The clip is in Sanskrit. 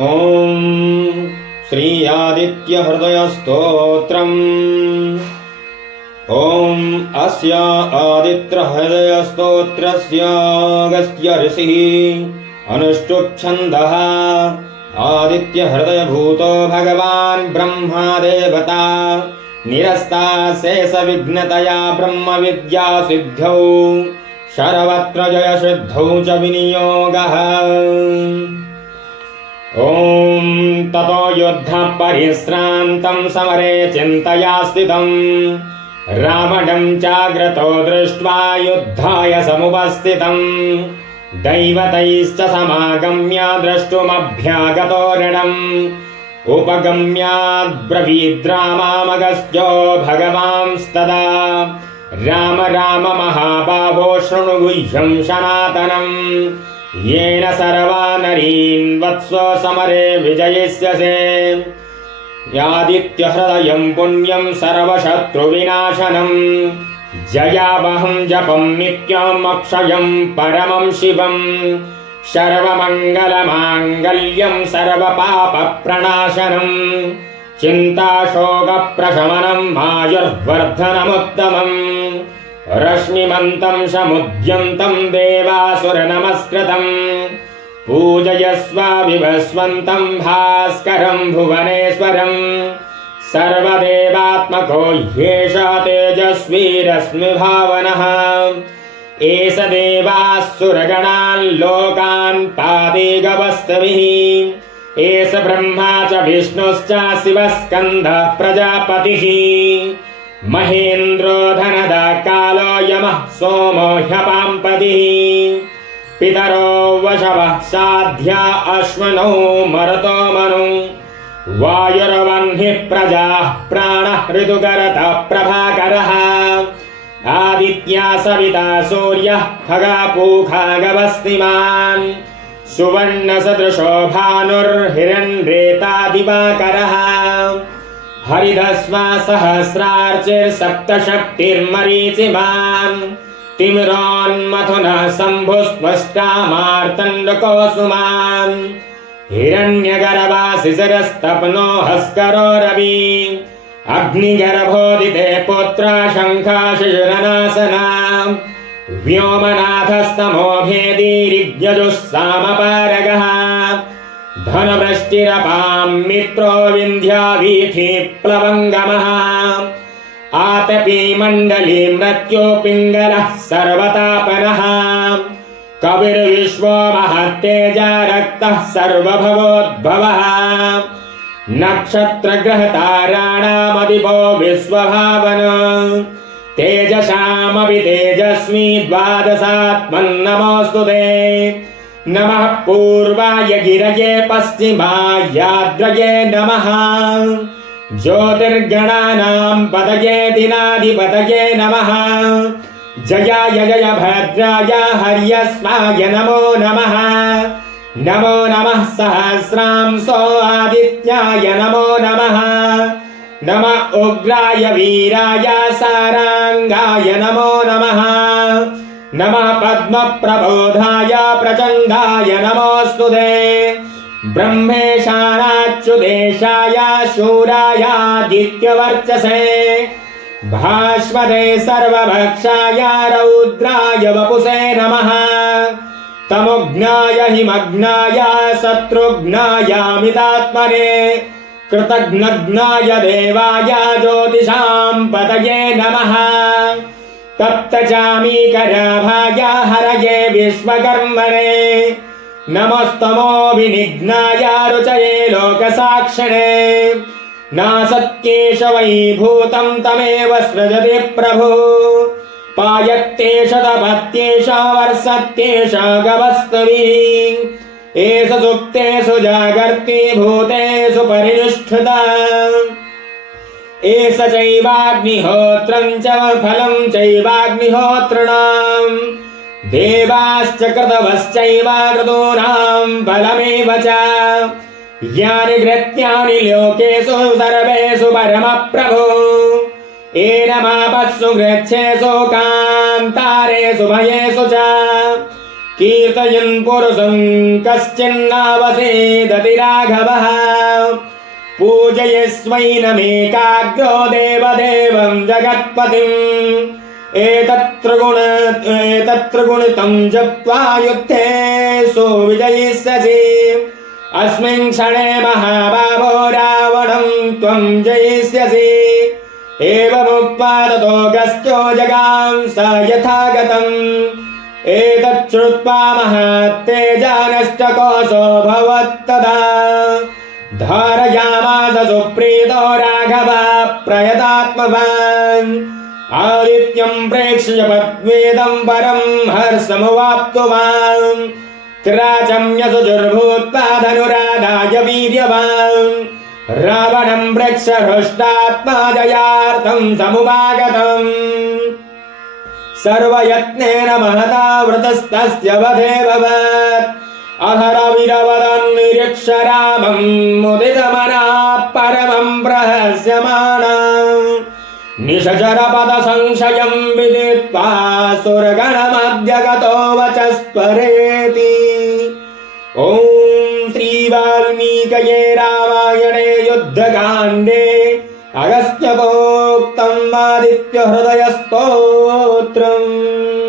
ॐ श्री आदित्य हृदय स्तोत्रम्। ॐ अस्य आदित्य हृदय स्तोत्रस्य अगस्त्य ऋषिः अनुष्टुप् छन्दः। आदित्य हृदय भूतो भगवान् ब्रह्मा देवता निरस्ता शेष विघ्नतया ब्रह्म विद्या सिद्ध्यौ सर्वत्र जय सिद्धौ च विनियोगः। ॐ ततो योद्धा परिश्रान्तं समरे चिन्तया स्थितं रावणं चाग्रतो दृष्ट्वा युद्धाय समुपस्थितं दैवतैश्च समागम्य द्रष्टुमभ्यागतो रणम् उपगम्याद्ब्रवीद्रामामगस्त्यो भगवांस्तदा राम राम महाबाहो शृणु गुह्यं सनातनम् येन सर्वा नरीन् वत्सो समरे विजयिष्यसे। यादित्य हृदयं पुण्यं सर्वशत्रुविनाशनं जयावहं जपं नित्यम् अक्षयं परमं शिवं सर्वमङ्गलमाङ्गल्यं सर्वपापप्रणाशनं चिन्ताशोकप्रशमनं आयुर्वर्धनमुत्तमम् रश्मिमन्तं समुद्यन्तं देवासुरनमस्कृतं पूजयस्व विभस्वन्तं भास्करं भुवनेश्वरं सर्वदेवात्मको ह्येष तेजस्वी रश्मिभावनः एष देवासुरगणान् लोकान् पादेगवस्तभिः एष ब्रह्मा च विष्णुश्च शिवस्कन्दः प्रजापतिः महेन्द्रो धनदा कालो यमः सोमो ह्यपाम्पतिः पितरो वशवः साध्या अश्वनो मरुतो मनु वायुर्वह्निः प्रजाः प्राणः ऋतुकरतः प्रभाकरः आदित्या सविता सूर्यः खगा पूखा गवस्तिमान् सुवर्णसदृशो भानुर्हिरण्येता दिवाकरः हरिदस्वा सहस्रार्चिर्सप्तशक्तिर्मरीचिमान् तिमिरोन्मथुनः शम्भुस्पष्टामार्तण्डकोसुमान् हिरण्यगर्भाशिशिरस्तप्नो हस्करो रवि अग्निगर्भोदिते पुत्रा शङ्खाशिशिरनासना व्योमनाथस्तमो भेदीरिग्यजुस्सामपारगः धनवृष्टिरपां मित्रो विन्ध्यावीथि प्लवङ्गमः आतपी मण्डली मृत्यो पिङ्गलः सर्वतापनः कविर्विश्वो महत्तेजा रक्तः सर्वभवोद्भवः नक्षत्रग्रहताराणामधिपो विश्वभावन तेजसामपि तेजस्वी द्वादशात्मन्नमोऽस्तु ते नमः पूर्वाय गिरये पश्चिमायाद्रये नमः ज्योतिर्गणानां पतये दिनाधिपतये नमः जयाय जय भद्राय हर्यस्वाय नमो नमः नमो नमः सहस्रांशो आदित्याय नमो नमः नमः उग्राय वीराय सारांगाय नमो नमः नमः पद्मप्रबोधाय प्रचण्डाय नमोऽस्तु ते ब्रह्मेशानाच्युतेशाय शूरायादित्यवर्चसे भास्वते सर्वभक्षाय रौद्राय वपुषे नमः तमुघ्नाय हिमग्नाय शत्रुघ्नायामितात्मने कृतघ्नघ्नाय देवाय ज्योतिषां पतये नमः तप्तचामीकराभाय हरये विश्वकर्मणे नमस्तमो विनिघ्नाय रुचये लोकसाक्षिणे नासत्येष वैभूतं तमेव सृजति प्रभु पायत्तेष तपत्येष वर्षत्येष गवस्तुभिः एष सुप्तेषु जागर्ति भूतेषु परिनिष्ठिता एष चैवाग्निहोत्रं च फलं चैवाग्निहोत्रिणां देवाश्च क्रतवश्चैव क्रतूनां फलमेव च यानि कृत्यानि लोकेषु सर्वेषु परमप्रभो एनमापत्सु गृच्छेषु कान्तारेषु भयेषु च कीर्तयन् पुरुषं कश्चिन्नावसेदति राघवः पूजयस्वैनमेकाग्रो देवदेवं जगत्पतिम् एतत्र गुणितं जप्त्वा युद्धे सुविजयिष्यसि अस्मिन् क्षणे महाबाहो रावणं त्वं जयिष्यसि एवमुक्त्वा ततो गस्त्यो जगाम स यथागतम् एतत् श्रुत्वा महत्तेजानष्टकोशो भवत्तदा धारयामास सुप्रीतो राघवः प्रयतात्मवान् आदित्यं प्रेक्ष्य पद्वेदं परं हर्षमुवाप्तुवान् त्राचम्यसुजुर्भूत्वा धनुराधाय वीर्यवान् रावणं प्रेक्ष्य हृष्टात्मा जयार्थं समुपागतम् सर्वयत्नेन महता वृतस्तस्य वधे भवत् अधरविरवदन् निरीक्ष्य रामं मुदितमनाः परमं प्रहस्यमाणम् निशचरपदसंशयं विदित्वा सुरगणमद्य गतो वचस्परेति। ॐ श्रीवाल्मीकये रामायणे युद्धकाण्डे अगस्त्यप्रोक्तम् आदित्यहृदयस्तोत्रम्।